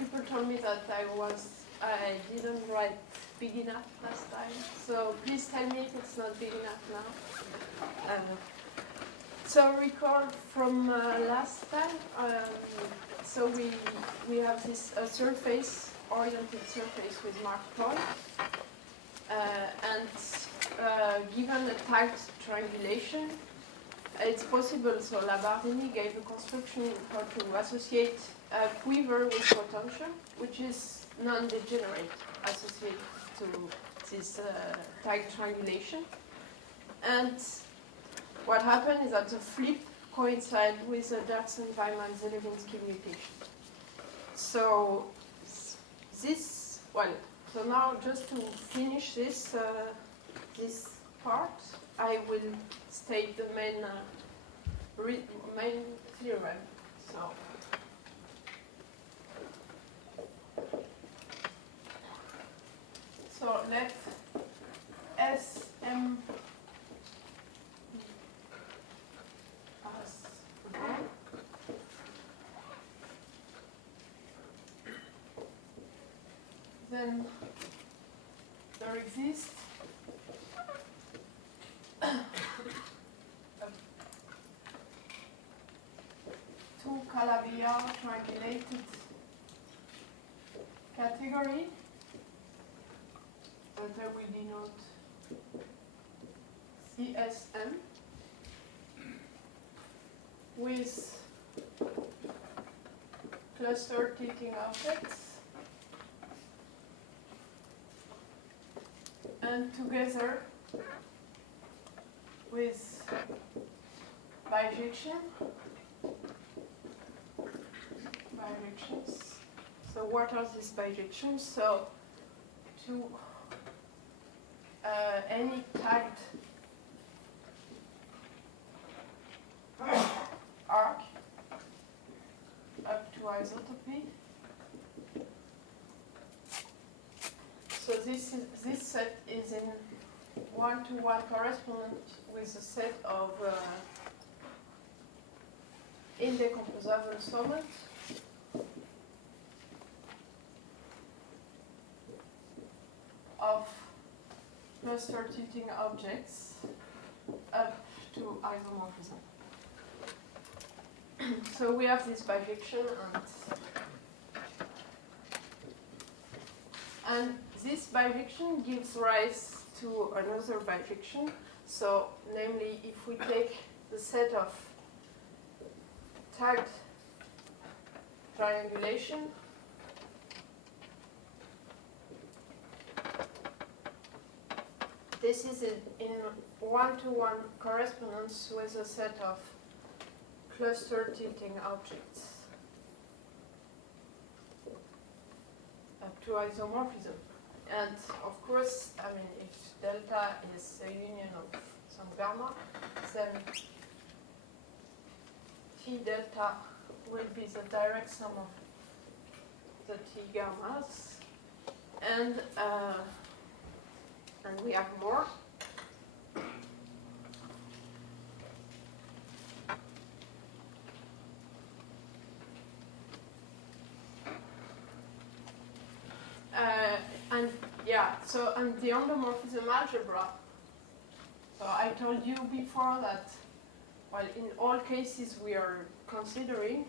people told me that I didn't write big enough last time. So please tell me if it's not big enough now. So recall from last time. So we have this surface, oriented surface with marked point, and given a tight triangulation, it's possible. So Labardini gave a construction how to associate a quiver with potential, which is non-degenerate associated to this tight triangulation. And what happened is that the flip coincides with the Dirksen-Weimann-Zelewinsky mutation. So this, so now just to finish this part, I will state the main theorem. So let Sm as then there exists two Calabi-Yau triangulated category that I will denote CSM with cluster tilting objects, and together with bijections. So what are these bijections? So to any tagged arc up to isotopy. So this set is in one-to-one correspondent with a set of indecomposable solvents. Of cluster tilting objects up to isomorphism. So we have this bijection, and this bijection gives rise to another bijection. So namely, if we take the set of tagged triangulation, this is in one-to-one correspondence with a set of cluster tilting objects up to isomorphism. And of course, I mean, if delta is a union of some gamma, then T delta will be the direct sum of the T gammas. And we have more. And the endomorphism algebra. So I told you before that, well, in all cases we are considering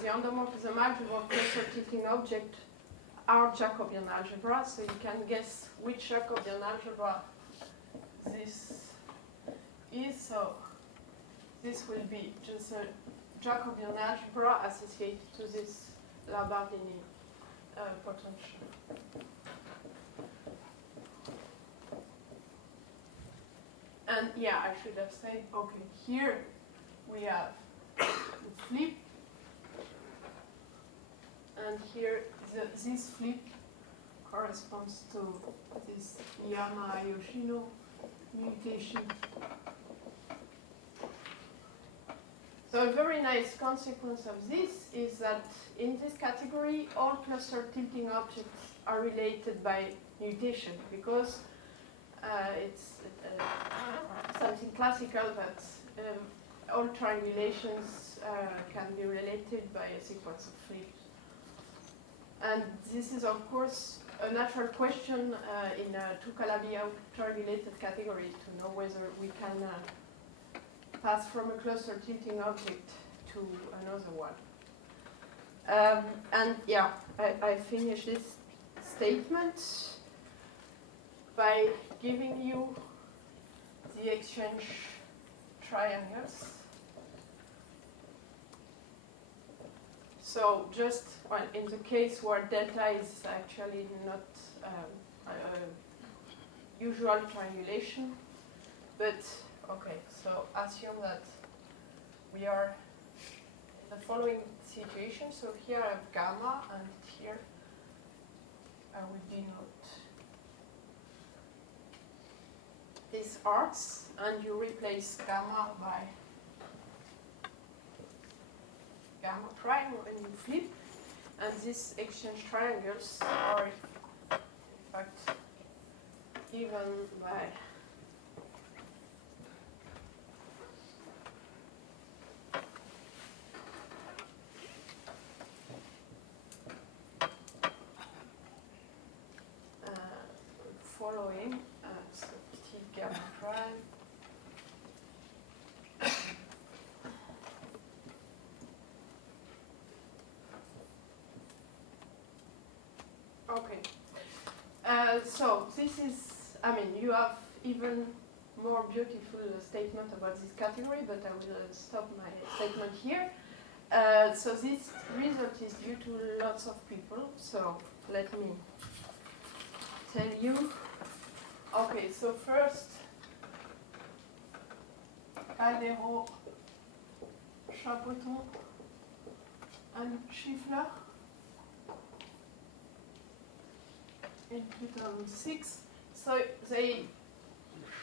the endomorphism algebra of cluster tilting object are Jacobian algebra, so you can guess which Jacobian algebra this is. So this will be just a Jacobian algebra associated to this Labardini potential. And yeah, I should have said, okay, here we have the flip, and here this flip corresponds to this Yama-Yoshino mutation. So a very nice consequence of this is that in this category, all cluster tilting objects are related by mutation, because it's something classical that all triangulations can be related by a sequence of flips. And this is, of course, a natural question in a two-Calabi-Yau triangulated category to know whether we can pass from a closer tilting object to another one. And yeah, I finish this statement by giving you the exchange triangles. So just in the case where delta is actually not usual triangulation, but okay, so assume that we are in the following situation. So here I have gamma, and here I will denote these arcs, and you replace gamma by gamma prime when you flip, and these exchange triangles are in fact given by following so T gamma prime okay. So this is, I mean, you have even more beautiful statement about this category, but I will stop my statement here. So this result is due to lots of people. So let me tell you. Okay, so first, Caldero, Chapoton, and Schiffler in 2006. So they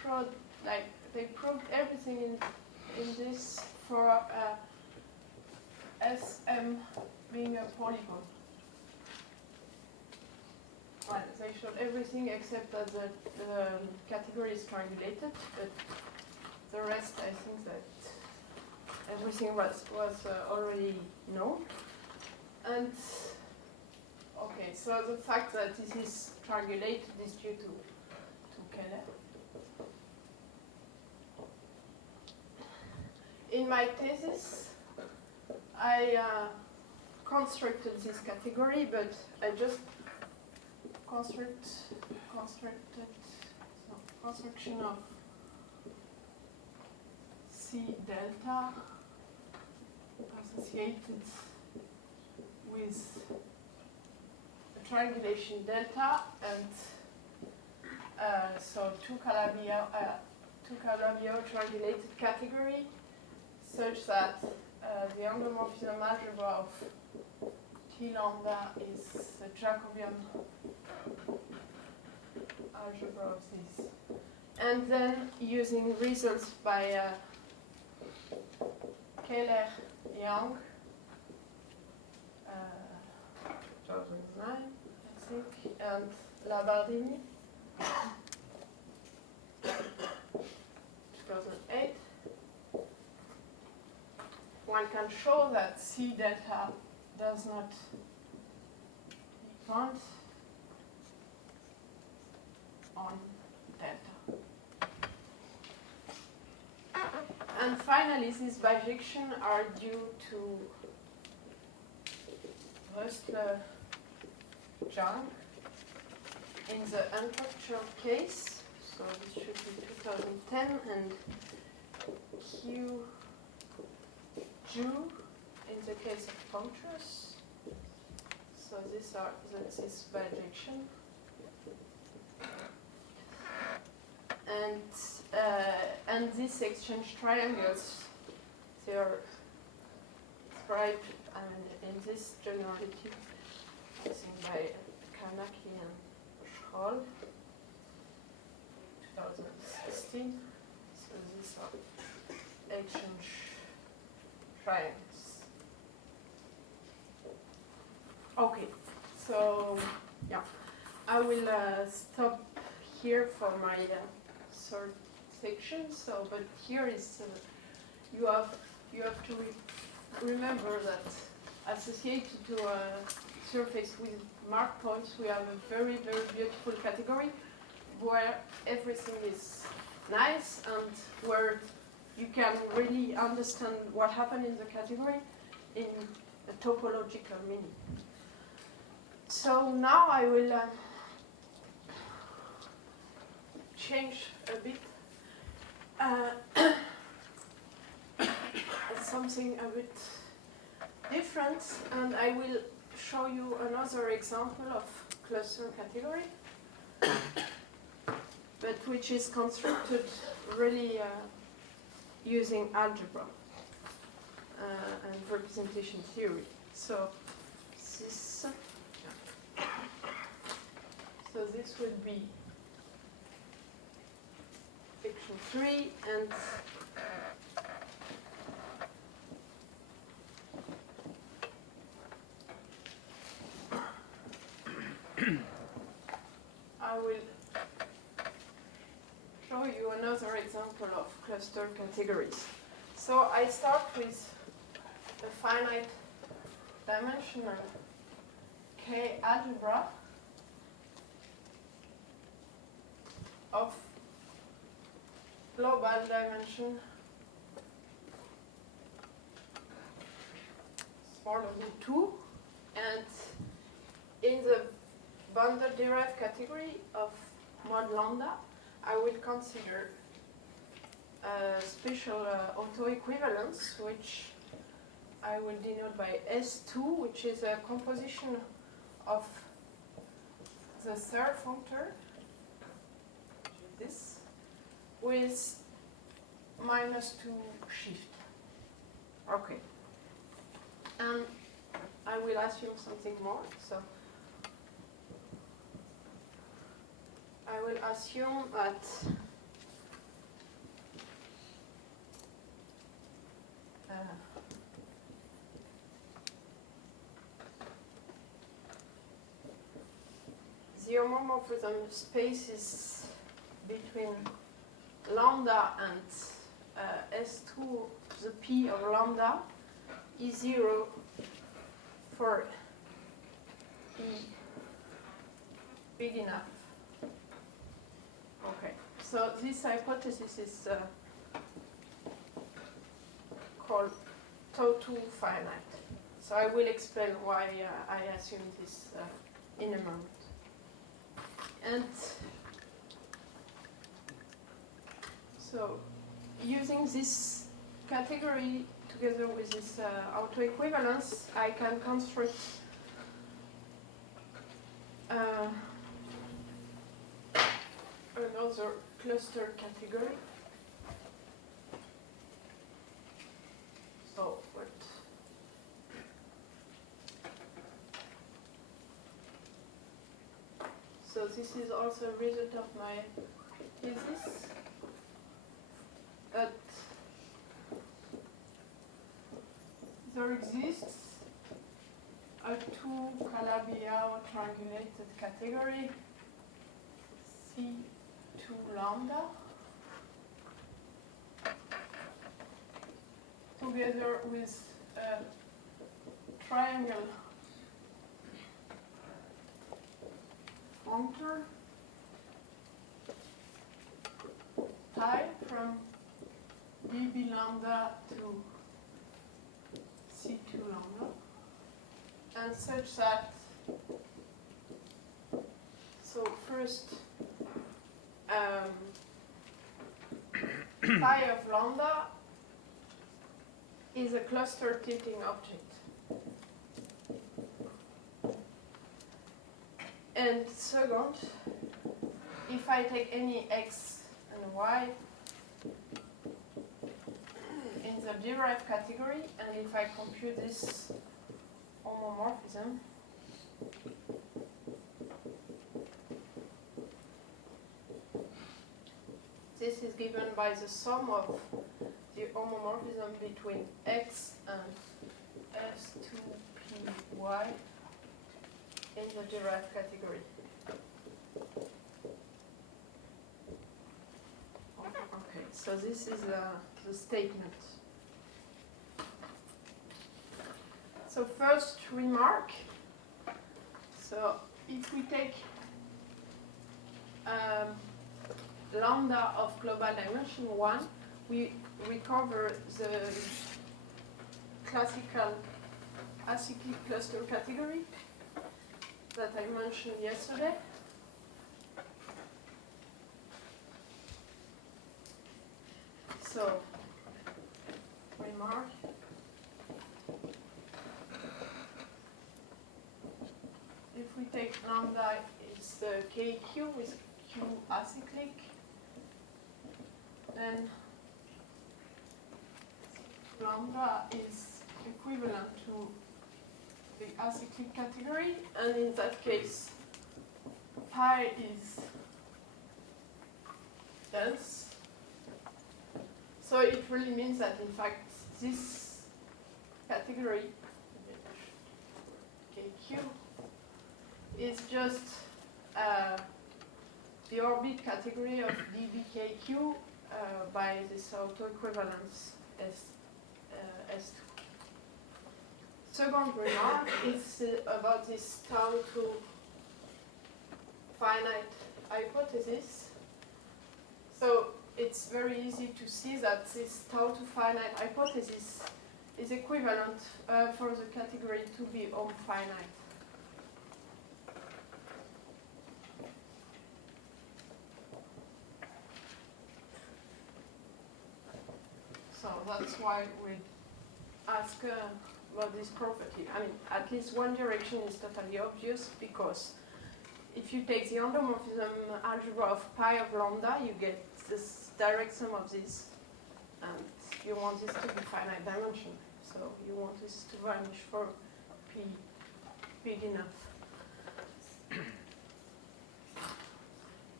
showed, like, they proved everything in this for SM being a polygon. Well, they showed everything except that the category is triangulated, but the rest, I think that everything was already known. And okay, so the fact that this is triangulated is due to Keller. In my thesis, I constructed this category, but I just construction of C delta associated with a triangulation delta, and so two Calabi-Yau triangulated category, such that the endomorphism algebra of T lambda is the Jacobian algebra of this. And then using results by Keller, Young, 2009, I think, and Labardini, 2008, one can show that C delta does not depend on delta. And finally, these bijections are due to Röstler Jung in the unstructured case. So this should be 2010, and Q Ju in the case of punctures. So these are this bijection. And these exchange triangles, they are described in this generality, I think by Kanaki and Schroll, 2016. So these are exchange triangles. Okay, so yeah, I will stop here for my third section. So, but here is you have to remember that associated to a surface with marked points, we have a very, very beautiful category where everything is nice and where you can really understand what happened in the category in a topological meaning. So now I will change a bit something a bit different, and I will show you another example of cluster category, but which is constructed really using algebra and representation theory. So this would be section 3, and I will show you another example of cluster categories. So I start with a finite dimensional K algebra of global dimension smaller than 2, and in the bounded derived category of mod lambda, I will consider a special autoequivalence, which I will denote by S2, which is a composition of the third functor, this, with -2 shift. Okay. And I will assume something more. So I will assume that the homomorphism space is between lambda and S2, the P of lambda, is 0 for E big enough. Okay, so this hypothesis is called tau2 finite. So I will explain why I assume this in a moment. And so using this category together with this autoequivalence, I can construct another cluster category. So what? So this is also a result of my thesis. That there exists a 2 Calabi-Yau triangulated category C2 lambda together with a triangle functor type from dB lambda to C2 lambda, and such that, so first phi of lambda is a cluster tilting object. And second, if I take any x and y in the derived category, and if I compute this homomorphism, this is given by the sum of the homomorphism between x and S2py in the derived category. Okay, so this is the statement. So first remark. So if we take lambda of global dimension 1, we recover the classical acyclic cluster category that I mentioned yesterday. So, remark. If we take lambda, it's the KQ with Q acyclic, then lambda is equivalent to the acyclic category, and in that case, pi is dense. So it really means that, in fact, this category, KQ, is just the orbit category of dBKQ by this autoequivalence S2. Second remark is about this tau to finite hypothesis. So it's very easy to see that this tau to finite hypothesis is equivalent for the category to be Ohm finite. So that's why we ask about this property. I mean, at least one direction is totally obvious, because if you take the endomorphism algebra of pi of lambda, you get this direct sum of this, and you want this to be finite dimension. So you want this to vanish for p big enough.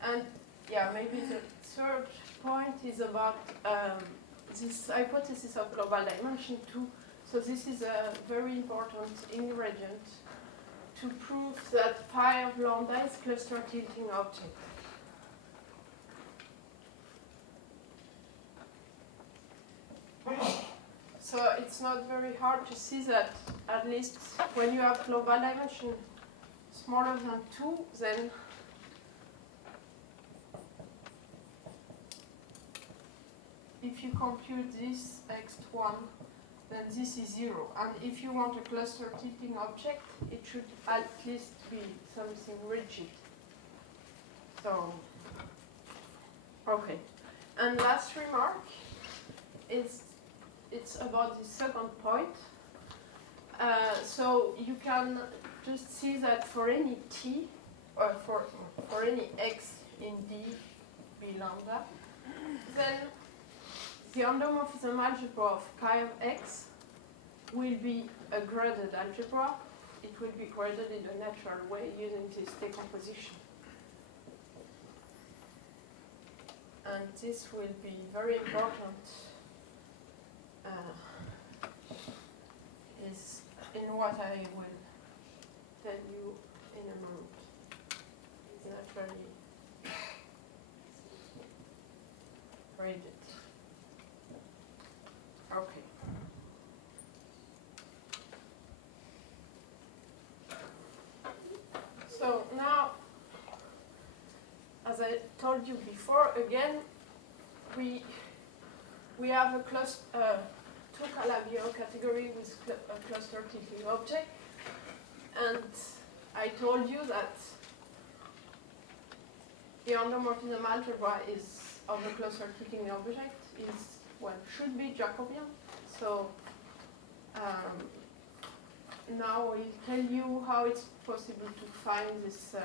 And yeah, maybe the third point is about this hypothesis of global dimension 2. So this is a very important ingredient to prove that pi of lambda is cluster tilting object. So it's not very hard to see that, at least when you have global dimension smaller than 2, then if you compute this x1, then this is 0. And if you want a cluster tilting object, it should at least be something rigid. So, okay. And last remark is it's about the second point. So you can just see that for any t, or for any x in d b lambda, then the endomorphism algebra of chi of x will be a graded algebra. It will be graded in a natural way using this decomposition. And this will be very important is in what I will tell you in a moment. It's naturally graded. Okay. So now, as I told you before, again, we have a two Calabi-Yau category with a cluster tilting object, and I told you that the endomorphism algebra is of the cluster tilting object is, well, should be Jacobian. So now I'll tell you how it's possible to find this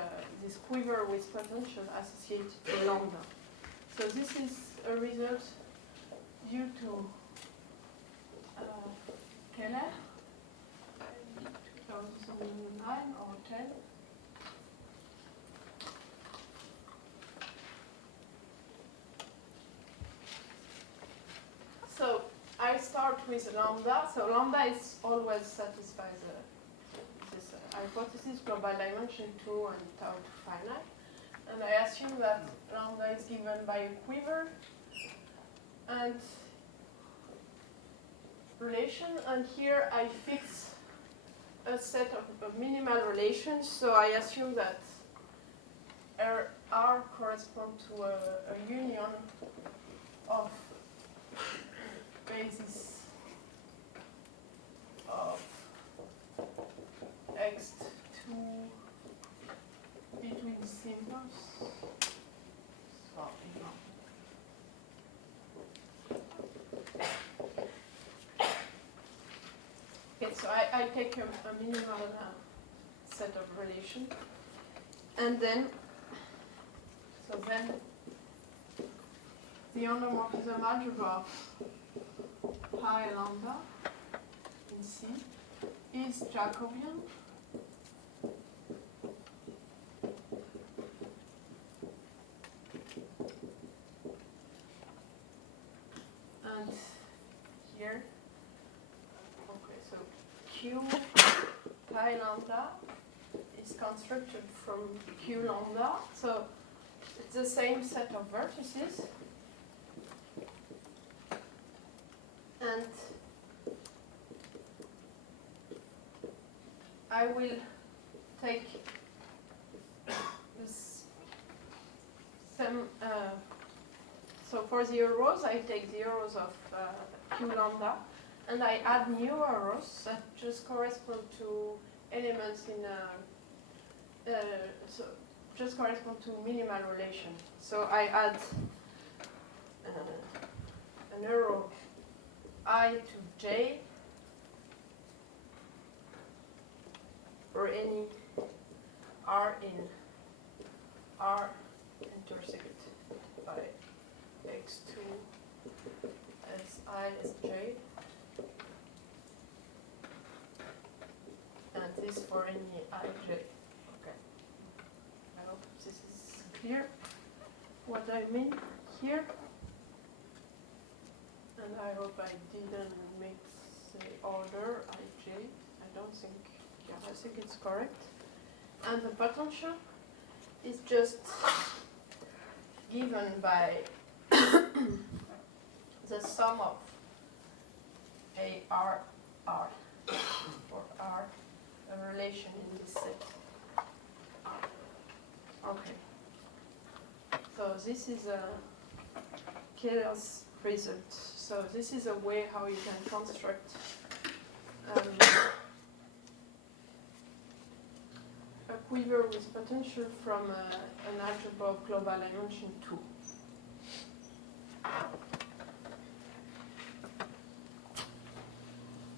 this quiver with potential associated to lambda. So this is a result due to Keller, 2009 or 10. So I start with lambda. So lambda is always satisfies this hypothesis, global dimension 2 and tau to finite. And I assume that lambda is given by a quiver and relation. And here I fix a set of minimal relations, so I assume that R corresponds to a union of basis of X2 between symbols. Okay, so I take a minimal set of relations, and then the endomorphism algebra of pi lambda in C is Jacobian. And here, okay, so Q pi lambda is constructed from Q lambda, so it's the same set of vertices. And I will take this some. So for the rows, I take the rows of Q lambda, and I add new rows that just correspond to elements in so just correspond to minimal relation. So I add an arrow I to j for any r in R intersected by x2 as I as j, and this for any ij. Okay. I hope this is clear what I mean here. And I hope I didn't mix the order ij. I don't think, yeah, I think it's correct. And the potential is just given by the sum of a r for r, a relation in this set. Okay. So this is a Keller's result. So this is a way how you can construct a quiver with potential from an algebra of global dimension 2.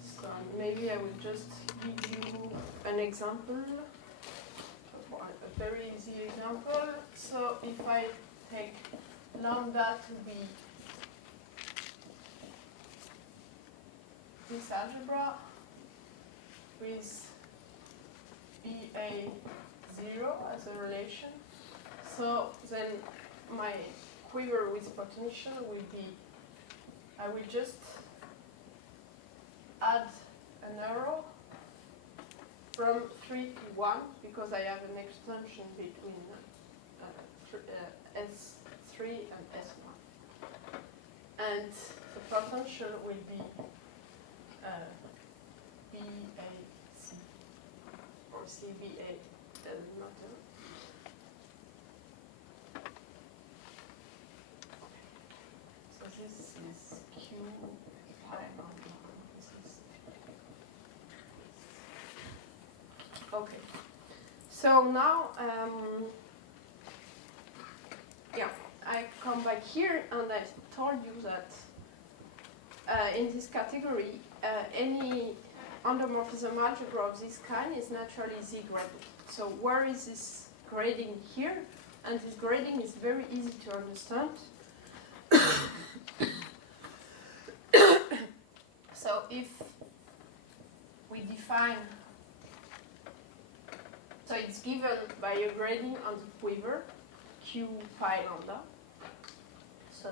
So maybe I will just give you an example, a very easy example. So if I take lambda to be this algebra with BA0 as a relation, so then my quiver with potential will be, I will just add an arrow from 3 to 1 because I have an extension between S3 and S1. And the potential will be BAC or CBA, doesn't matter. So this is Q pi lambda. This is okay. So now, yeah, I come back here and I told you that in this category, any endomorphism algebra of this kind is naturally z-graded. So where is this grading here? And this grading is very easy to understand. So if we define, so it's given by a grading on the quiver, Q pi lambda. So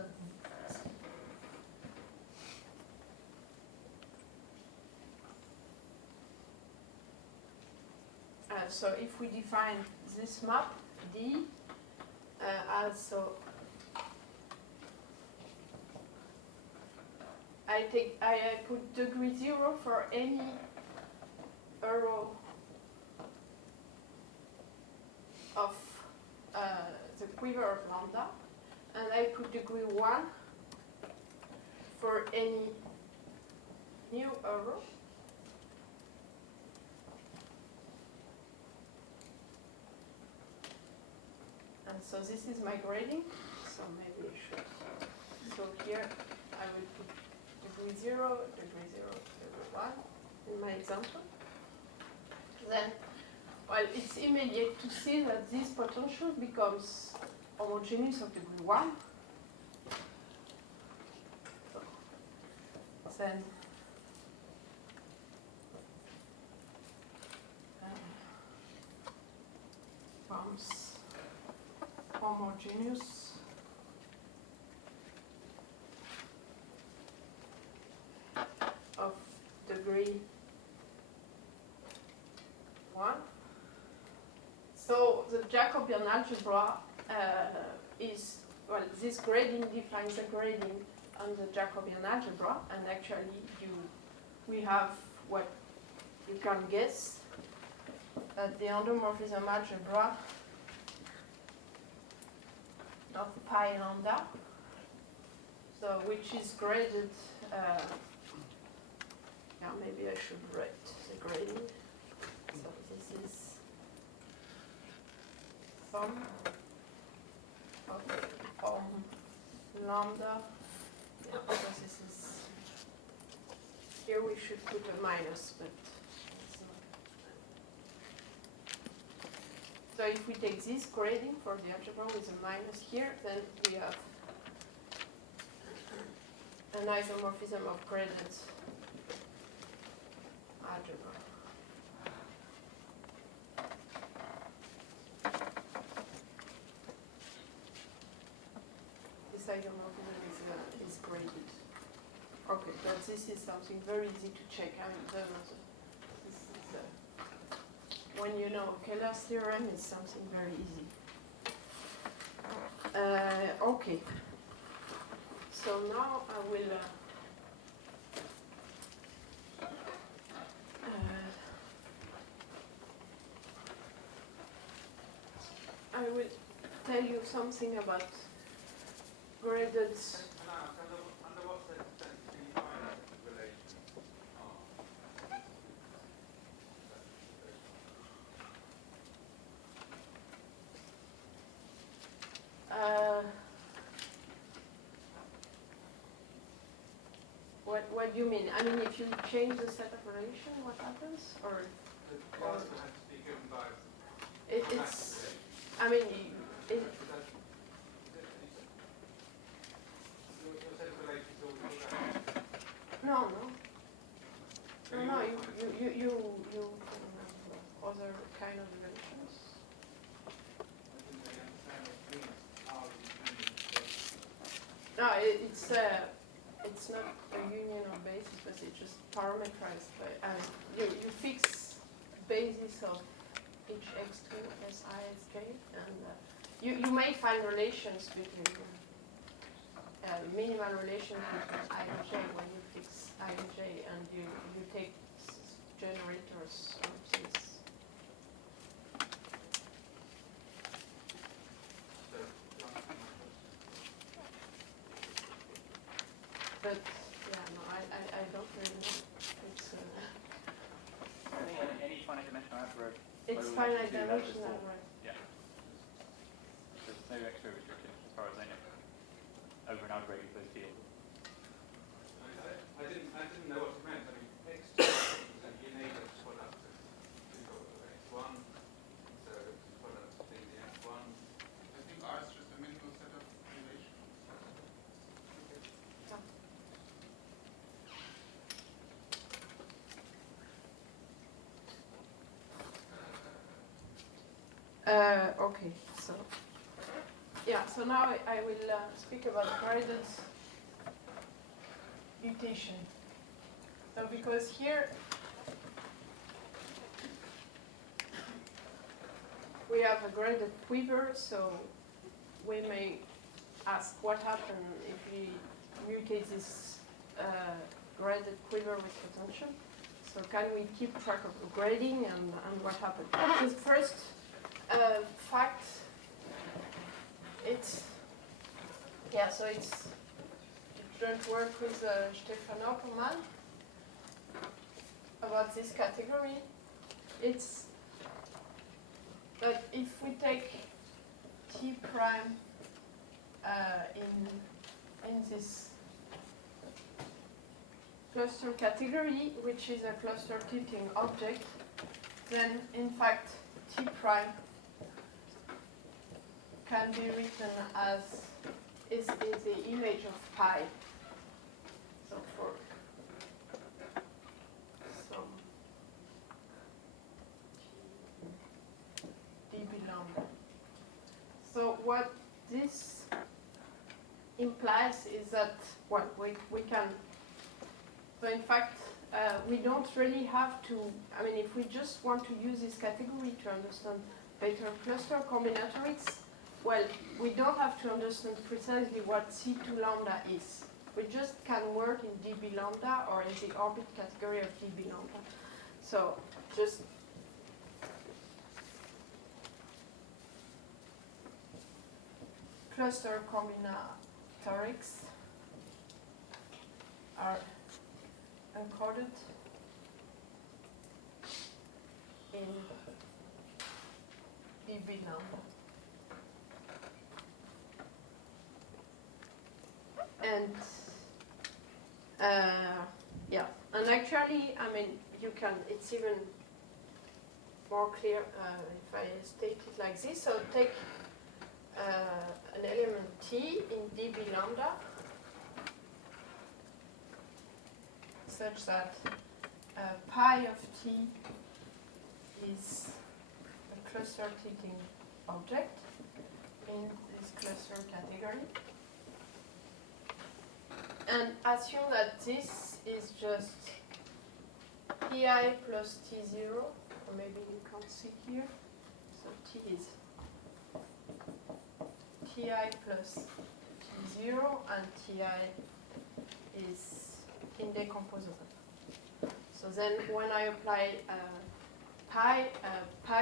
so if we define this map D as so, I put degree 0 for any arrow of the quiver of lambda, and I put degree 1 for any new arrow. And so this is my grading, so maybe I should. So here I will put degree 0, degree 0, degree 1 in my example. Then, well, it's immediate to see that this potential becomes homogeneous of degree 1. So, then becomes homogeneous of degree 1. So the Jacobian algebra is, well, this grading defines the grading on the Jacobian algebra, and actually we have what you can guess that the endomorphism algebra of pi lambda, so which is graded, yeah, maybe I should write the grading. So this is sum of lambda. Yeah, so this is, here we should put a minus, but it's not. So if we take this grading for the algebra with a minus here, then we have an isomorphism of graded algebra. This isomorphism is graded. Okay, but this is something very easy to check. I mean, this is, when you know Keller's theorem, is something very easy. Okay. So now I will tell you something about graded. Under what sense can you find relation? What do you mean? I mean, if you change the set of relation, what happens? Or The answer has to be given by it's. I mean, your set of relations all no. You other kind of relations. No, it's not a union or basis, but it's just parameterized by, you fix basis of each x2, si, sj, and you may find relations between minimal relations between I and j when you fix I and j, and you take generators of this. But yeah, no, I don't really know. It's any finite dimensional algebra. it's finite dimensional, right? Yeah. There's no extra restriction as far as I know. Over an algebraic closed field. I didn't know what it meant. I mean, x2 is an innate product of x1, so it's a product of the x1. I think R is just a minimal set of relations. Okay, so yeah, so now I will speak about graded mutation. So because here we have a graded quiver, so we may ask what happens if we mutate this graded quiver with potential. So can we keep track of the grading and what happened? So the first fact, it's, yeah, so it's joint work with Stefan Oppermann about this category. It's that if we take T prime in this cluster category, which is a cluster tilting object, then in fact T prime can be written as is the image of pi. So for some dB lambda. So what this implies is that, well, we can, so in fact, we don't really have to, I mean, if we just want to use this category to understand better cluster combinatorics, well, we don't have to understand precisely what C2 lambda is. We just can work in dB lambda or in the orbit category of dB lambda. So just cluster combinatorics are encoded in dB lambda. And yeah, and actually, I mean, you can, it's even more clear if I state it like this. So take an element T in dB lambda such that pi of T is a cluster tilting object in this cluster category. And assume that this is just Pi plus T0, or maybe you can't see here. So T is Ti plus T0, and Ti is indecomposable. So then when I apply pi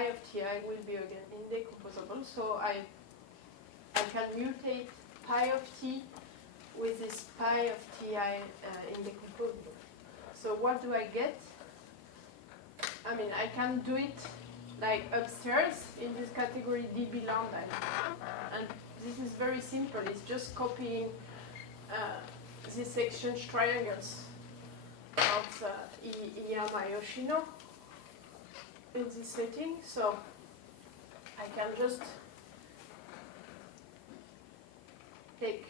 of Ti will be again indecomposable. So I can mutate pi of T with this pi of Ti indecomposable. So what do I get? I mean, I can do it like upstairs in this category dB lambda. And this is very simple. It's just copying these exchange triangles of Iyama Yoshino in this setting. So I can just take,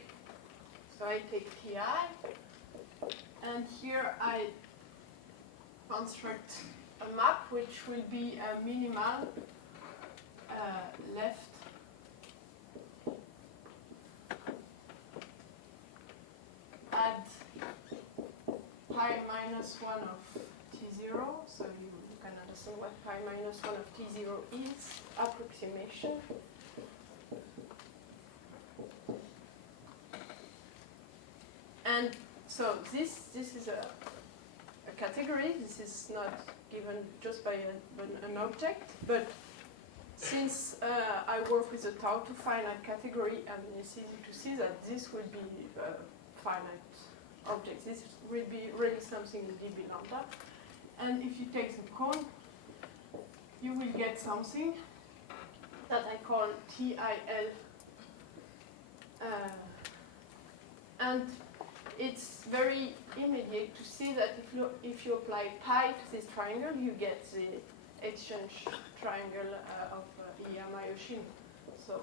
so I take Ti, and here I construct a map which will be a minimal left add pi minus 1 of T0, so you can understand what pi minus 1 of T0 is, approximation. And so this is a category. This is not given just by an object, but since I work with a tau to finite category, and it's easy to see that this will be finite objects. This will be really something in dB lambda. And if you take the cone, you will get something that I call TIL. And it's very immediate to see that if you apply pi to this triangle, you get the exchange triangle of Iyama Yoshino. So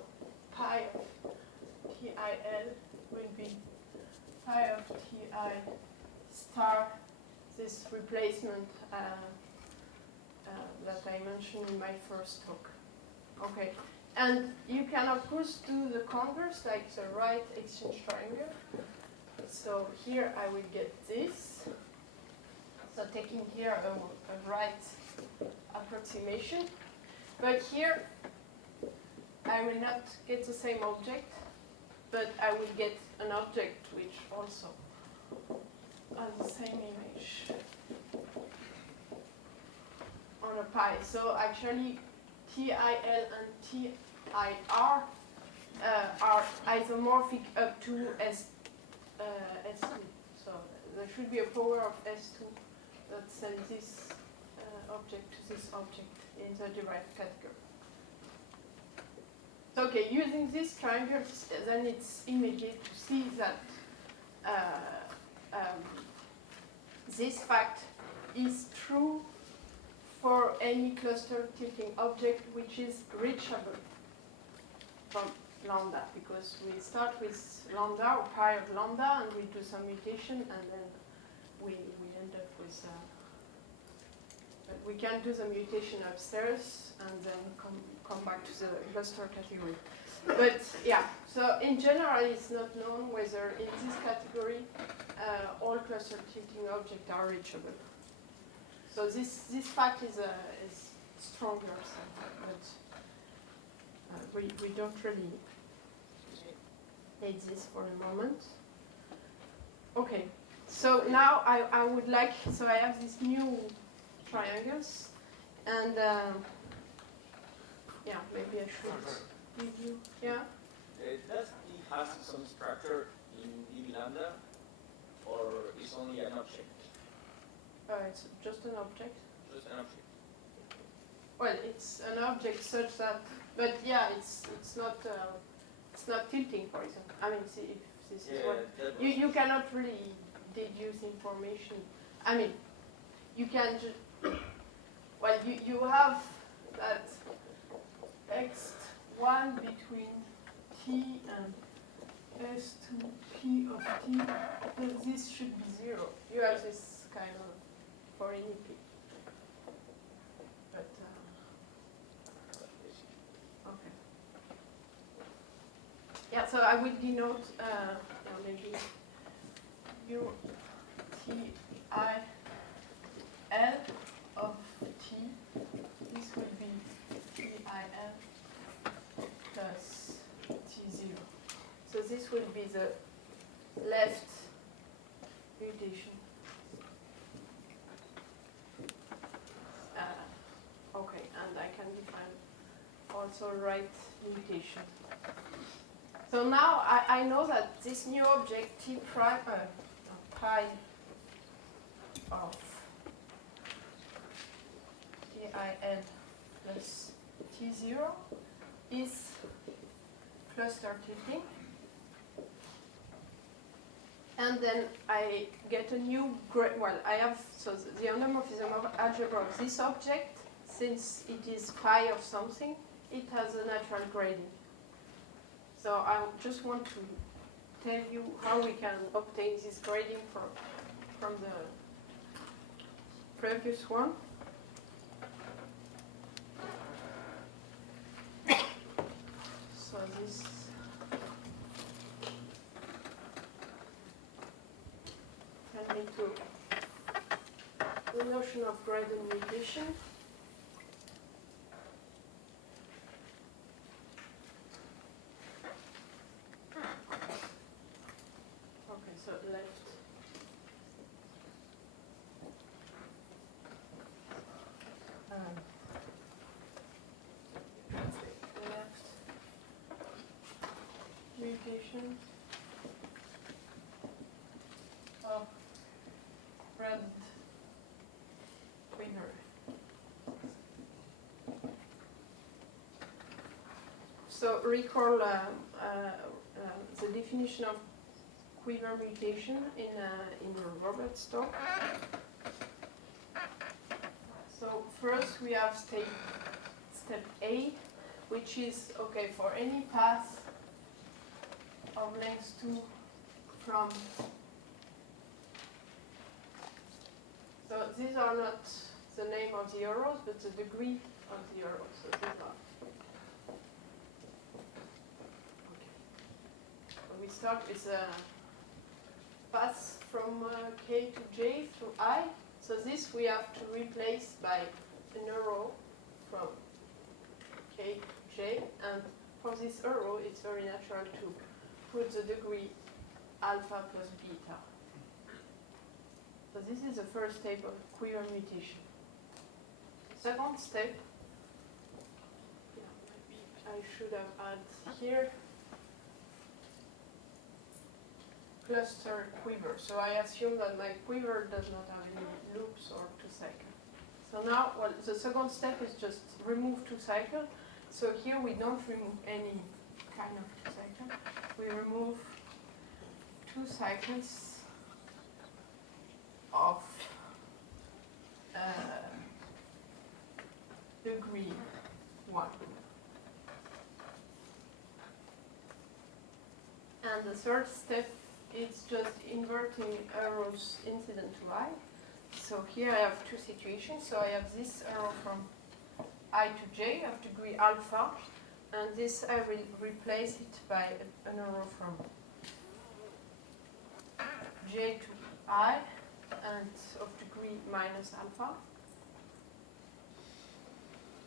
pi of TIL will be pi of Ti star, this replacement that I mentioned in my first talk. Okay, and you can of course do the converse, like the right exchange triangle. So here I will get this. So taking here a right approximation, but here I will not get the same object, but I will get an object which also has the same image. on a pi. So actually, TIL and TIR are isomorphic up to S2. So there should be a power of S2 that sends this object to this object in the derived category. So, okay, using this triangle, then it's immediate to see that this fact is true for any cluster tilting object which is reachable from lambda, because we start with lambda or pi of lambda and we do some mutation and then we end up with we can do the mutation upstairs and then come back to the cluster category. But yeah, so in general it's not known whether in this category all cluster tilting objects are reachable. So this fact is stronger, but we don't really need this for a moment. Okay, so now I would like, so I have these new triangles, and yeah, maybe I should give you, yeah? Does it have some structure in D lambda, or is only an object? It's just an object. Just an object. Well, it's an object such that, but yeah, it's not tilting, for example. I mean, see if this is what you cannot really deduce information. I mean, you can just well, you have that x1 between t and s2 p of t. This should be 0. You have this kind of for any p. But okay. Yeah, so I will denote maybe u t I l of t. This will be t I l plus t0. So this will be the left mutation. Okay, and I can define also right mutation. So now I know that this new object t prime pi of TIL plus T0 is cluster tilting. And then I get a new well, I have, so the endomorphism of algebra of this object, since it is pi of something, it has a natural grading. So I just want to tell you how we can obtain this grading from the previous one. So this can lead to the notion of gradient mutation. Okay, so left. Left mutation of red quiver. So recall the definition of quiver mutation in Robert's talk. So first we have step A, which is okay for any path of length 2 from. So these are not the name of the arrows, but the degree of the arrows. So these are. Okay. So we start with a path from K to J through I. So this we have to replace by an arrow from K to J. And for this arrow, it's very natural to put the degree alpha plus beta. So this is the first step of quiver mutation. second step, yeah, maybe I should have added here cluster quiver. So I assume that my quiver does not have any loops or 2-cycle. So now, well, the second step is just remove 2-cycle. So here we don't remove any kind of 2-cycle. We remove 2 cycles of degree 1. And the third step is just inverting arrows incident to I. So here I have 2 situations. So I have this arrow from I to j of degree alpha, and this I will replace it by an arrow from j to I and of degree minus alpha.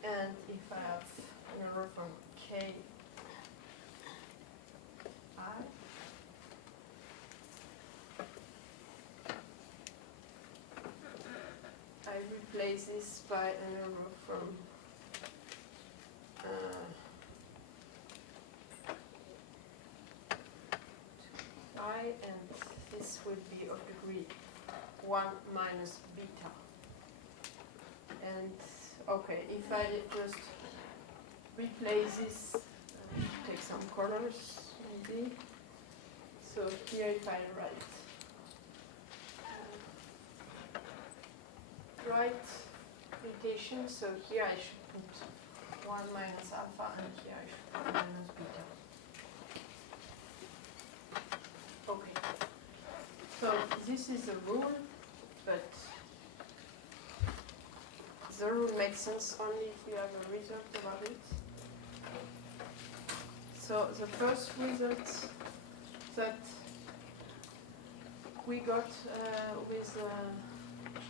And if I have an arrow from k I, I replace this by an arrow from I, and this will be of degree 1 minus beta. And okay, if I just replace this, take some colors maybe. So here if I write rotation, so here I should put 1 minus alpha, and here I should put minus beta. Okay. So this is a rule, but the rule makes sense only if you have a result about it. So the first result that we got with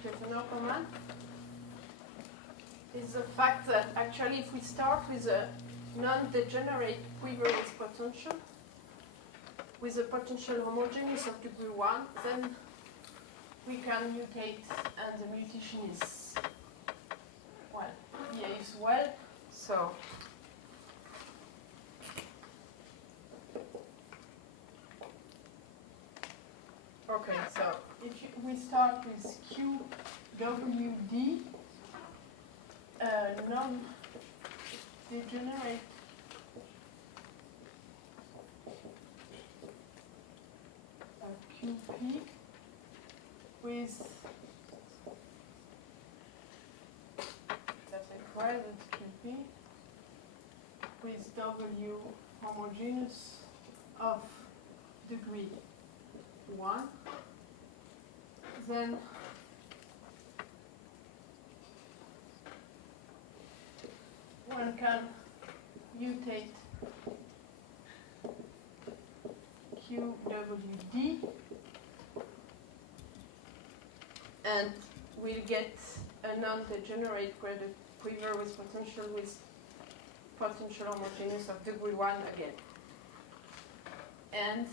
Stefan Opperman is the fact that actually if we start with a non-degenerate quiver with potential, with a potential homogeneous of degree 1, then we can mutate, and the mutation is, well, behaves well. So okay, so if we start with QWD, non-degenerate QP with, that's XY, that's QP, with W homogeneous of degree 1, then one can mutate QWD, and we'll get a non-degenerate graded quiver with potential homogeneous of degree 1 again. And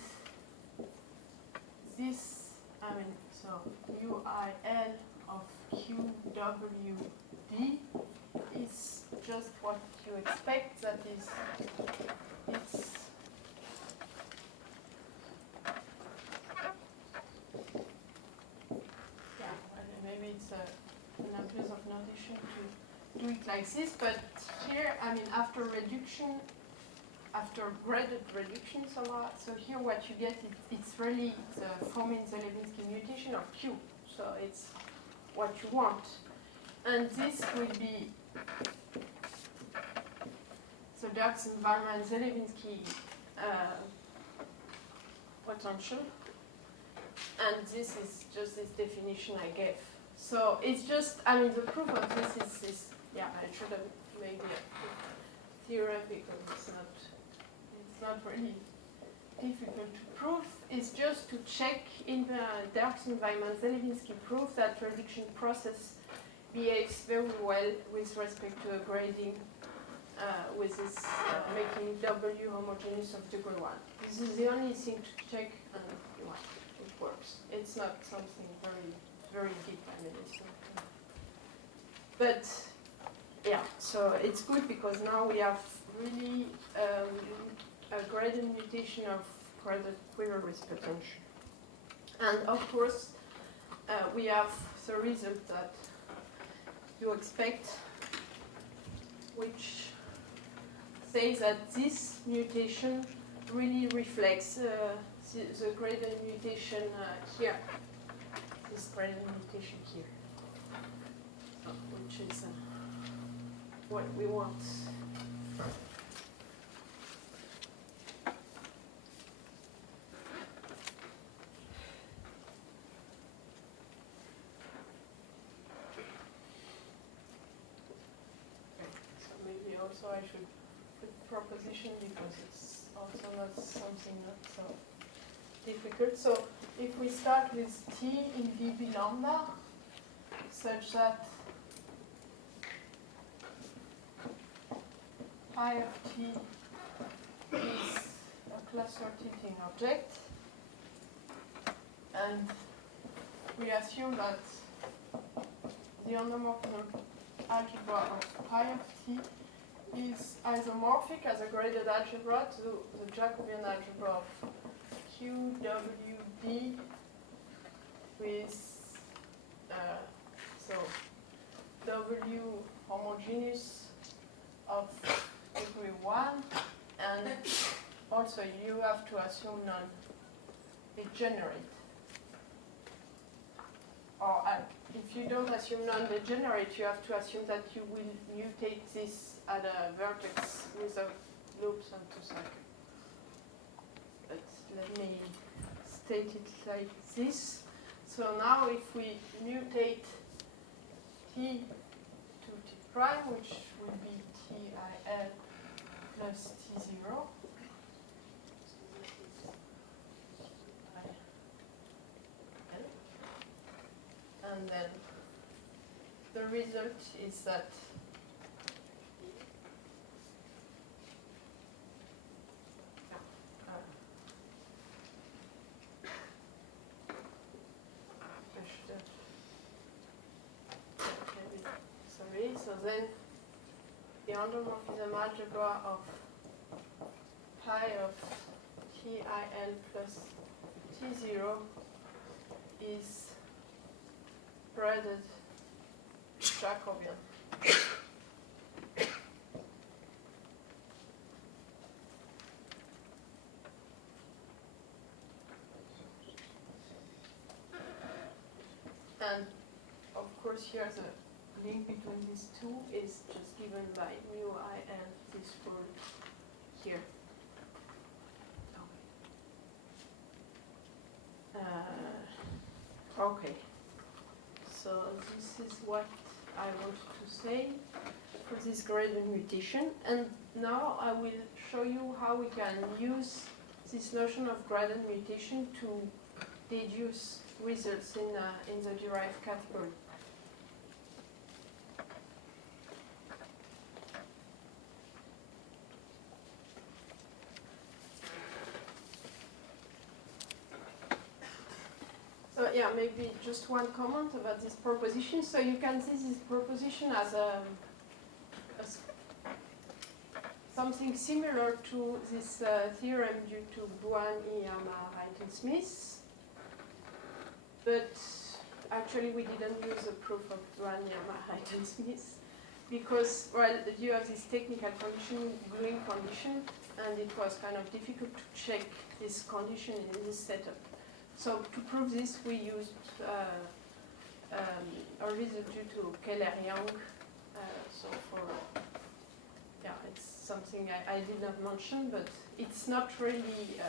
this, so UIL of QWD is just what you expect, that is, it's maybe it's an abuse of notation to do it like this, but here, after reduction, after graded reduction somehow, so here what you get, it's really the Fomin-Zelevinsky mutation of Q, so it's what you want. And this will be the Dirksen-Wallmann-Zelevinsky potential, and this is just this definition I gave. So it's just, the proof of this is this, I should have made it theoretical, it's not really difficult to prove. It's just to check in the Dirksen-Wallmann-Zelevinsky proof that reduction process behaves very well with respect to a grading with this making W homogeneous of degree 1. This is the only thing to check, and it works. It's not something very, very deep. It's not, but yeah, so it's good because now we have really a gradient mutation of graded quiver with potential. And of course, we have the result that you expect, which says that this mutation really reflects the gradient mutation here. This gradient mutation here, which is what we want. So maybe also I should put proposition because it's also not something not so difficult. So if we start with t in dB lambda, such that phi of t is a cluster tilting object, and we assume that the endomorphism algebra of phi of t is isomorphic as a graded algebra to the Jacobian algebra of QWD with so W homogeneous of degree 1, and also you have to assume non-degenerate. Or if you don't assume non-degenerate, you have to assume that you will mutate this at a vertex without loops and two cycles. But let me state it like this. So now if we mutate t to t prime, which will be til plus t0, and then the result is that so then the endomorphism algebra of pi of til plus t0 is braided Jacobian. And of course here the link between these two is just given by mu I and this word here. Okay. So this is what I wanted to say for this gradient mutation, and now I will show you how we can use this notion of gradient mutation to deduce results in the derived category. So yeah, maybe just one comment about this proposition. So you can see this proposition as something similar to this theorem due to Buan, Iyama, Wright-Smith. But actually we didn't use the proof of Buan, Iyama, Wright-Smith because, well, you have this technical condition, gluing condition, and it was kind of difficult to check this condition in this setup. So to prove this, we used a result due to Keller-Young. So for, yeah, it's something I did not mention, but it's not really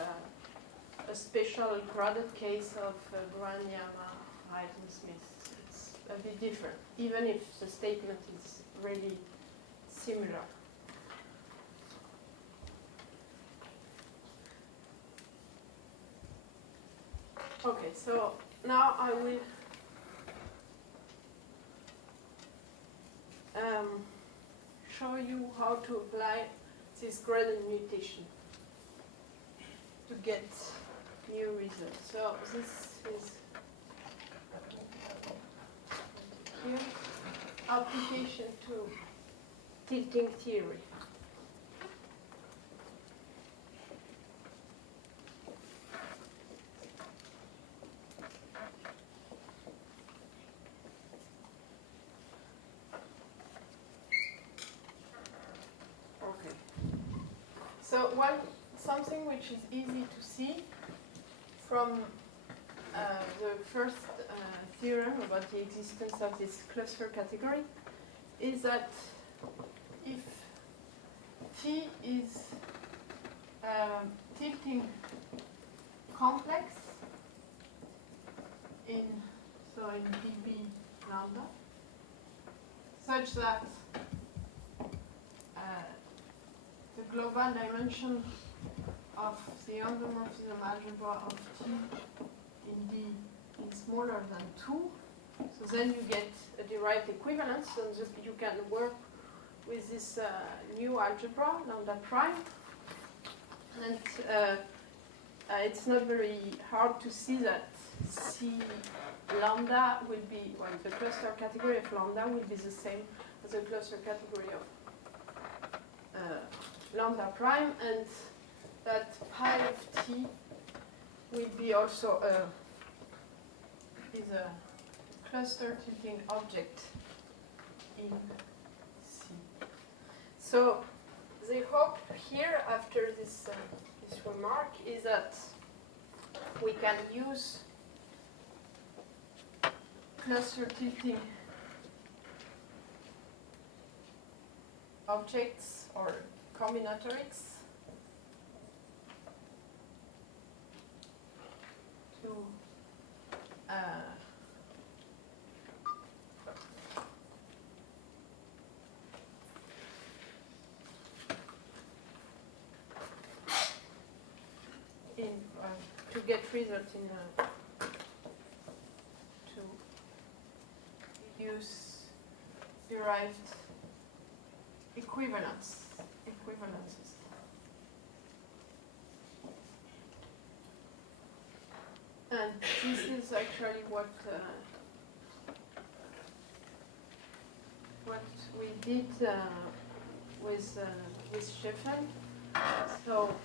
a special graded case of Buan-Iyama, Wright-Smith. It's a bit different, even if the statement is really similar. Okay, so now I will show you how to apply this gradient mutation to get new results. So this is here, application to tilting theory. Okay. So something which is easy to see from the first theorem about the existence of this cluster category is that if T is tilting complex in dB lambda, such that the global dimension of the endomorphism algebra of T in D is smaller than 2. So then you get a derived equivalence, and you can work with this new algebra, lambda prime. And it's not very hard to see that C lambda will be, well, the cluster category of lambda will be the same as the cluster category of lambda prime, and that pi of T will be also is a cluster tilting object in C. So the hope here after this remark is that we can use cluster tilting objects or combinatorics to to get results in to use derived equivalences. And this is actually what we did with Stefan. So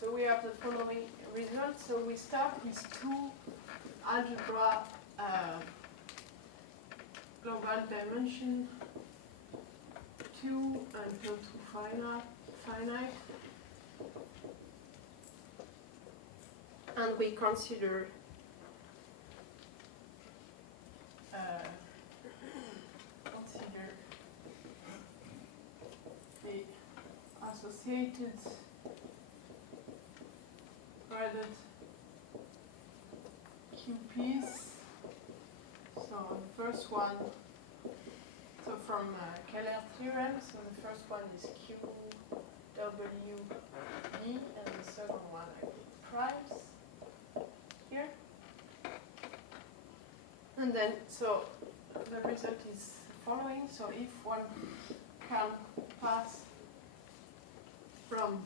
So we have the following results. So we start with two algebra global dimension 2 until to finite. And we consider the associated graded QPs. So the first one, so from Keller theorem, so the first one is QWD, and the second one I put primes here. And then, so the result is following. So if one can pass from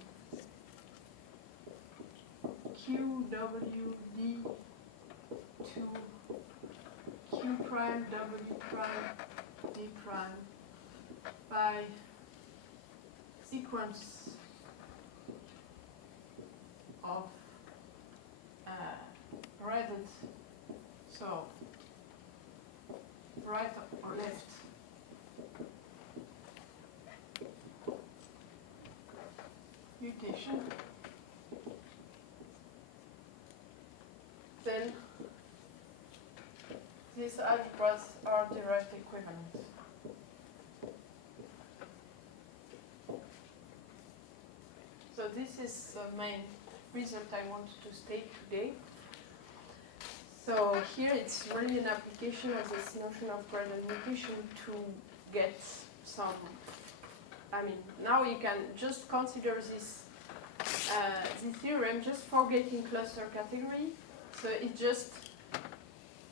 QWD to Q prime W prime D prime by sequence of graded, so right or left mutation, then these algebras are derived equivalent. So this is the main result I wanted to state today. So here it's really an application of this notion of graded mutation to get some, I mean, now you can just consider this this theorem just for getting cluster category. So it just,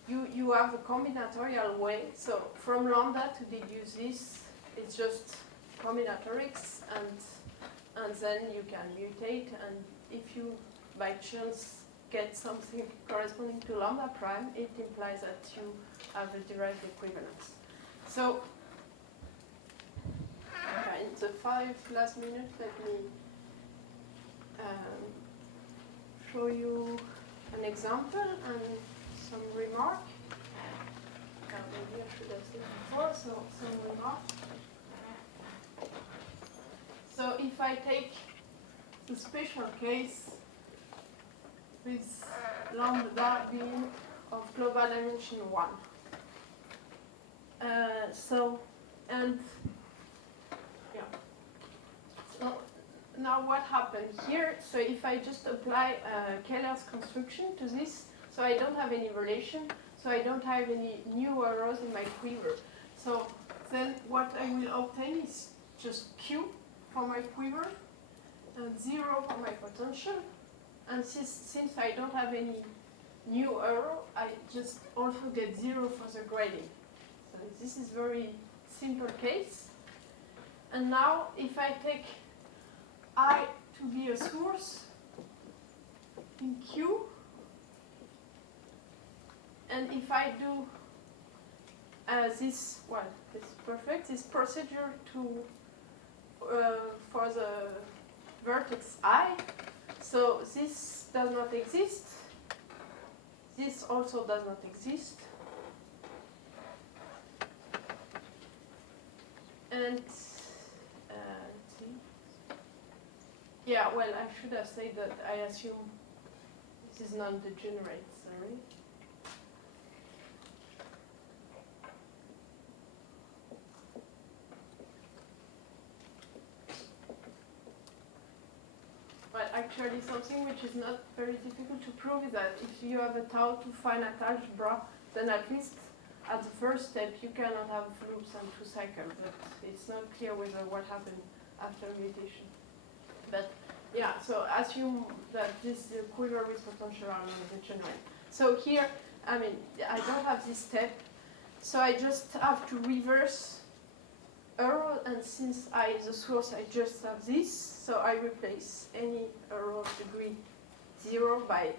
you have a combinatorial way. So from lambda to deduce this, it's just combinatorics, and then you can mutate, and if you by chance get something corresponding to lambda prime, it implies that you have a derived equivalence. So in the 5 last minutes, let me show you an example and some remark. Maybe I should have said before, so some remark. So if I take the special case with lambda being of global dimension 1. So now what happened here? So if I just apply Keller's construction to this, so I don't have any relation, so I don't have any new arrows in my quiver. So then what I will obtain is just Q for my quiver, and 0 for my potential. And since I don't have any new arrow, I just also get 0 for the grading. So this is very simple case. And now if I take I to be a source in Q, and if I do this is perfect, this procedure to for the vertex I, so this does not exist, this also does not exist, and let's see. Yeah, well, I should have said that I assume this is non-degenerate, sorry. Well, actually, something which is not very difficult to prove is that if you have a tau to finite algebra, then at least at the first step you cannot have loops and 2 cycles, but it's not clear whether what happened after mutation. But yeah, so assume that this quiver with potential are non-degenerate. So here, I mean, I don't have this step, so I just have to reverse arrow, and since I is the source, I just have this, so I replace any arrow of degree 0 by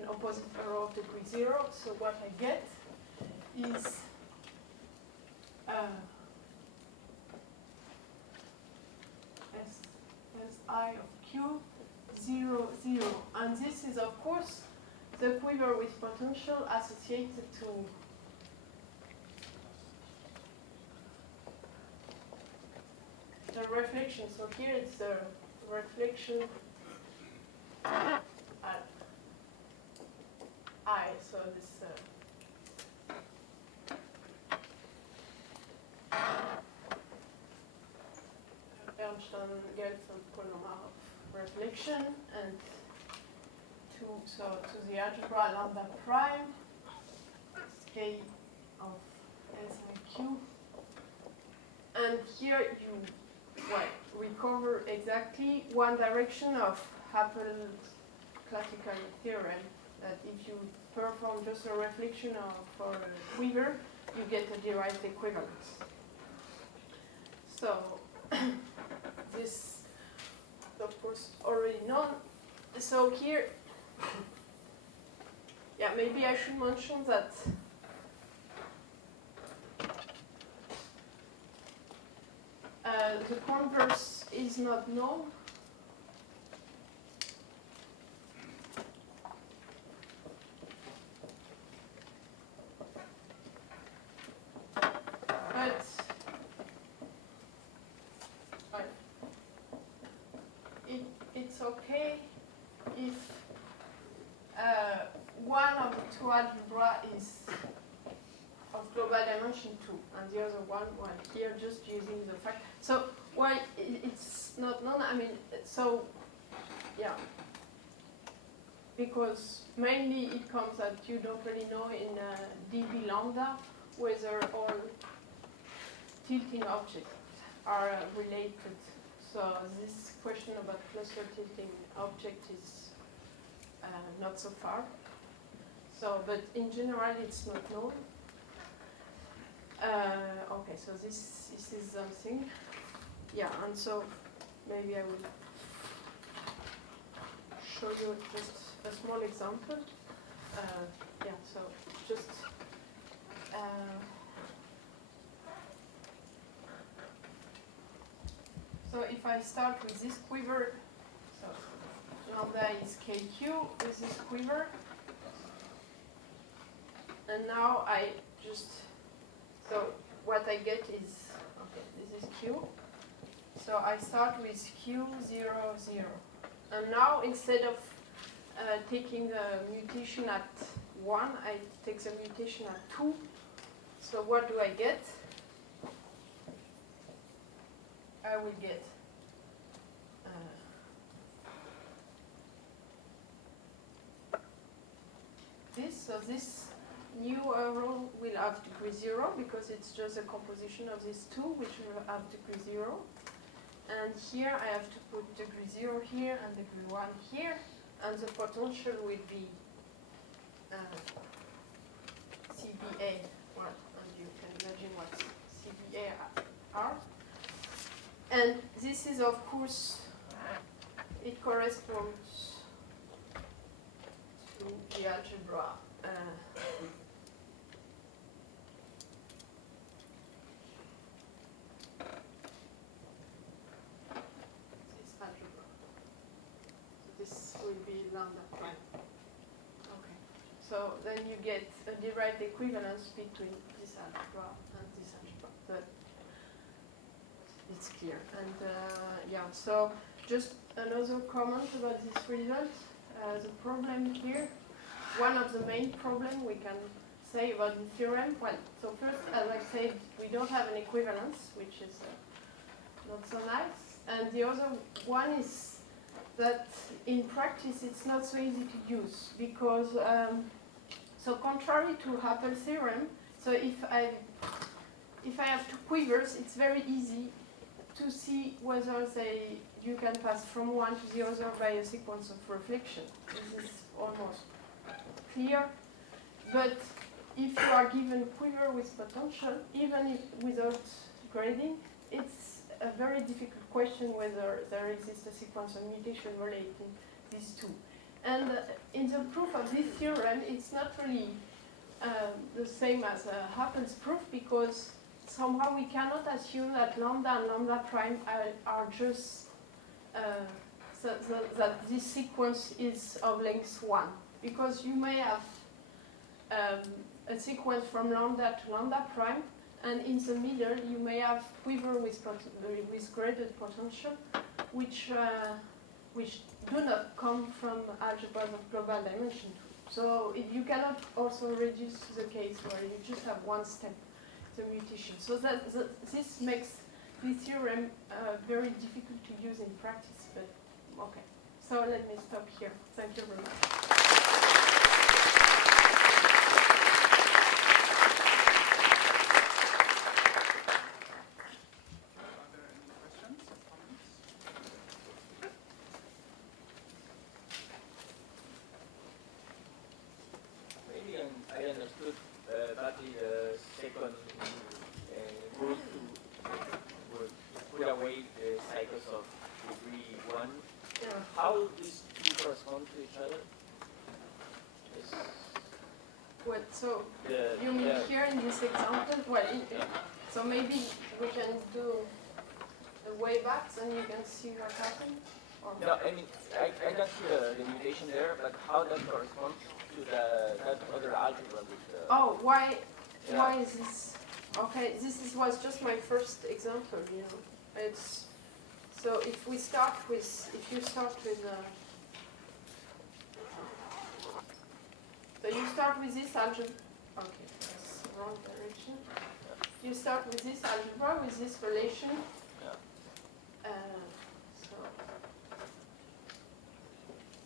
an opposite arrow of degree 0. So what I get is Si of Q 0, 0. And this is, of course, the quiver with potential associated to the reflection. So here it's the reflection at I. So this Bernstein-Gelsen polynomial of reflection, and to the algebra lambda prime, K of SIQ. And here you recover exactly one direction of Happel's classical theorem, that if you perform just a reflection for a quiver, you get a derived equivalence. So this, of course, already known. So here, yeah, maybe I should mention that the converse is not known. It's okay if one of the two algebra is of global dimension 2, and the other one, well, here just using the fact. So why it's not known? I mean, so yeah, because mainly it comes that you don't really know in dB lambda whether all tilting objects are related. So this question about cluster tilting object is not so far. So, but in general, it's not known. Okay, so this is something. Yeah, and so maybe I will show you just a small example. Yeah, so just so if I start with this quiver, so lambda is KQ with this quiver, and now I just, so what I get is, okay, this is Q. So I start with Q 0, 0. And now instead of taking the mutation at 1, I take the mutation at 2. So what do I get? I will get this. So this new row will have degree 0 because it's just a composition of these two which will have degree 0. And here I have to put degree 0 here and degree 1 here. And the potential will be CBA. Well, and you can imagine what CBA are. And this is, of course, it corresponds to the algebra. This algebra. So this will be lambda prime. Okay. So then you get a derived equivalence between this algebra and this algebra. But it's clear. And yeah, so just another comment about this result. The problem here, one of the main problems we can say about the theorem, well, so first, as I said, we don't have an equivalence, which is not so nice. And the other one is that in practice it's not so easy to use because, so contrary to Happel's theorem, so if I have two quivers, it's very easy to see whether you can pass from one to the other by a sequence of reflection. This is almost clear. But if you are given quiver with potential, even if without grading, it's a very difficult question whether there exists a sequence of mutation relating these two. And in the proof of this theorem, it's not really the same as Happel's proof because somehow we cannot assume that lambda and lambda prime are just that this sequence is of length 1. Because you may have a sequence from lambda to lambda prime, and in the middle you may have quiver with graded potential, which do not come from algebras of global dimension 2. So you cannot also reduce to the case where you just have one step, the mutation. So this makes this theorem very difficult to use in practice, but okay. So let me stop here. Thank you very much. So you mean here in this example? Well, so maybe we can do the way back, and you can see what happened. No, I mean I can see the mutation there, but how that corresponds to that other algebra with the. Oh, why is this? Okay, was just my first example. You know, it's so if you start with so you start with this algebra. Okay, that's the wrong direction. You start with this algebra with this relation. Yeah.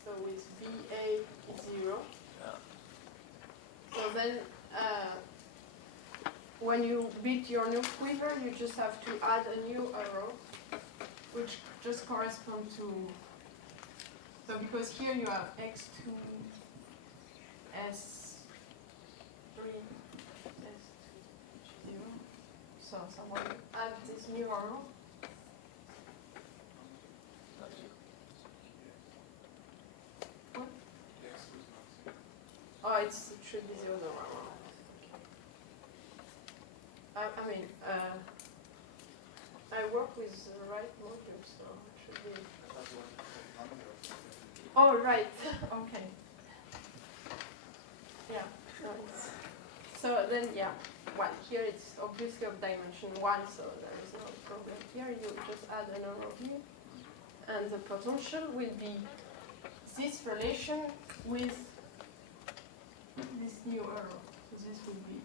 So with BA is 0. Yeah. So then, when you build your new quiver, you just have to add a new arrow. which just correspond to, so because here you have x2, s3, s2, 0. So someone add this new arrow. What? Oh, it should be the other one. I mean, I work with the right module, so it should be. Oh, right. Okay. Yeah. So then, yeah. Well, here it's obviously of dimension 1, so there is no problem here. You just add an overview. And the potential will be this relation with this new arrow. So this will be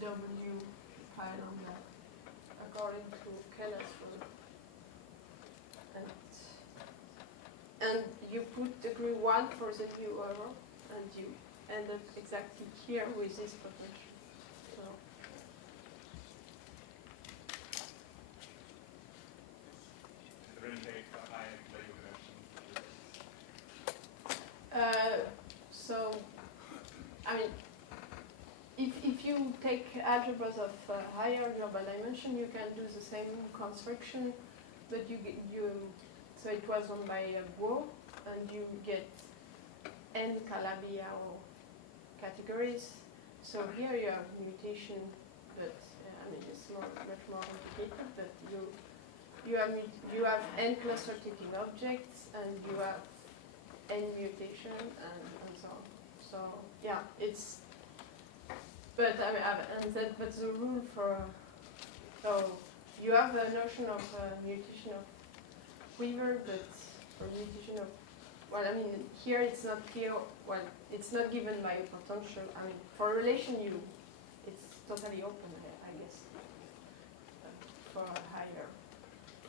W pi lambda according to Keller's rule. And you put degree 1 for the new arrow, and you end up exactly here with this potential. So. So, I mean, if you take algebras of higher global dimension, you can do the same construction, but so it was done by Bourg, and you get n Calabi-Yau categories. So here you have mutation, but I mean it's much more complicated. But you have n cluster taking objects, and you have n mutation, and so on. So yeah, it's. But I mean, but the rule for so you have a notion of mutation of quiver, but for mutation of, well, I mean, here it's not clear, well, it's not given by a potential. I mean, for relation it's totally open, I guess, for higher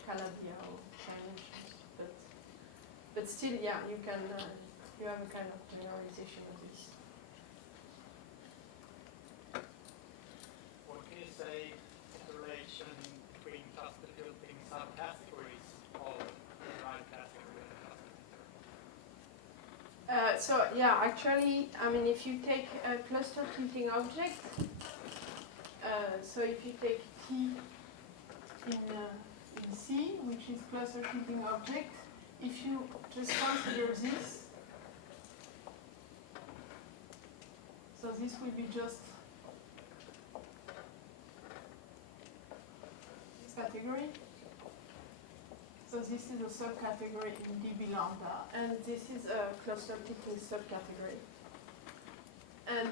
Calabi-Yau dimensions. But still, yeah, you can, you have a kind of generalization of this. What can you say the relation between cluster filtering subcategories of the right category and cluster? So yeah, actually, I mean, if you take a cluster tilting object, so if you take T in C, which is cluster tilting object, if you just consider this, so this will be just this category. So this is a subcategory in dB lambda, and this is a cluster tilting subcategory. And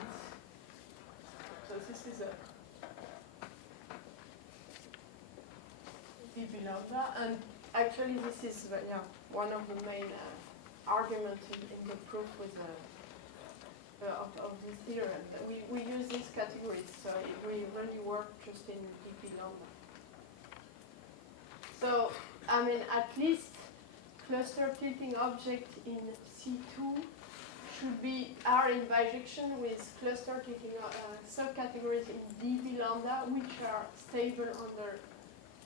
so this is a dB lambda, and actually this is one of the main arguments in the proof with of this theorem. We use these categories, so we really work just in dB lambda. So, I mean, at least cluster tilting object in C2 are in bijection with cluster tilting subcategories in dB lambda, which are stable under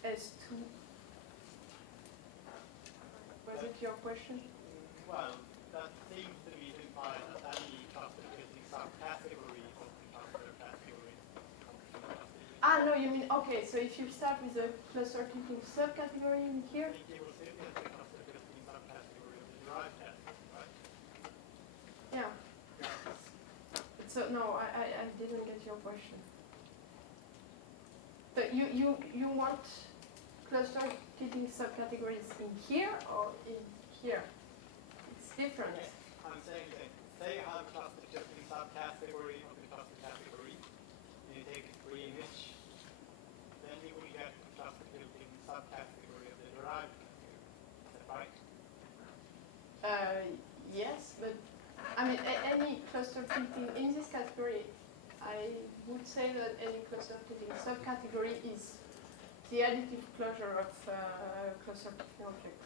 S2. Was it your question? Well, that seems to be implied that any cluster filtering subcategory of the cluster category. No, you mean, okay, so if you start with a cluster tilting subcategory in here? I think you will still get the cluster filtering subcategory of the derived category, right? Yeah. So, no, I didn't get your question. But you want cluster tilting subcategories in here or in here? It's different. Yes, I'm saying that say you have a cluster filtering subcategory of the cluster category, and you take a free image, then you will get a cluster filtering subcategory of the derived category. Is that right? Yes, but I mean any cluster tilting in this category, I would say that any cluster tilting subcategory is the additive closure of cluster tilting object.